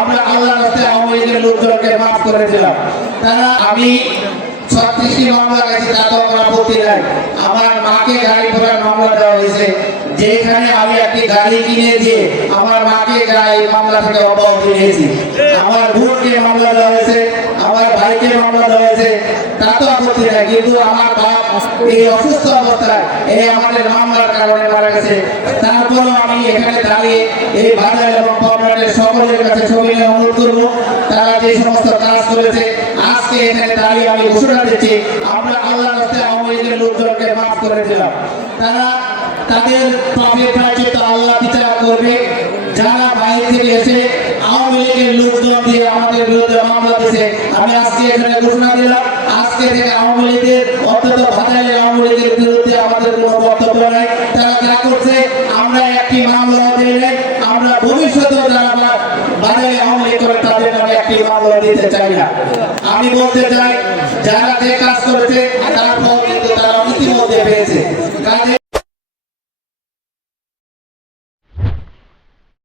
আমরা আল্লাহ রাস্তে আওয়ামী লীগের লোকজনকে মাফ করে দিলাম। তারা আমি ছত্রিশটি মামলা গেছে তাতেও আমার আপত্তি নাই। আমার মাকে গাড়ি ঘোড়ার মামলা দেওয়া হয়েছে। যেখানে আমি একটি গাড়ি কিনে দিয়ে আমার মাকে গাড়ি মামলা থেকে অব্যাহতি নিয়েছি আমার বোনকে মামলা দেওয়া হয়েছে, আমার ভাইকে মামলা দেওয়া হয়েছে তাতেও আপত্তি নাই। কিন্তু আমার বাপ এই অসুস্থ অবস্থায় এই আমাদের মামলার কারণে মারা গেছে। তারপরও আমি এখানে দাঁড়িয়ে এই বাজার এবং সকলের কাছে সবিনয় অনুরোধ করব তারা যে করেছে আজকে এখানে দাঁড়িয়ে আমি ঘোষণা দিচ্ছি, আমরা আল্লাহ রাস্তে আওয়ামী লীগের লোকজনকে মাফ করে দিলাম। তারা তাদের পাপের প্রাচিত আল্লাহ বিচার করবে। যারা বাইরে থেকে এসে আওয়ামী লীগের লোকজন দিয়ে আমাদের বিরুদ্ধে মামলা দিয়েছে, আমি আজকে এখানে ঘোষণা দিলাম, আজকে থেকে আওয়ামী লীগের অন্তত ভাতাইলে আওয়ামী লীগের বিরুদ্ধে আমাদের কোনো বক্তব্য নেই। তারা যা করছে, আমরা একটি মামলা দিয়ে আমরা ভবিষ্যতেও বাজারে আওয়ামী লীগ করে তাদের নামে একটি মামলা দিতে চাই না। আমি বলতে চাই, যারা যে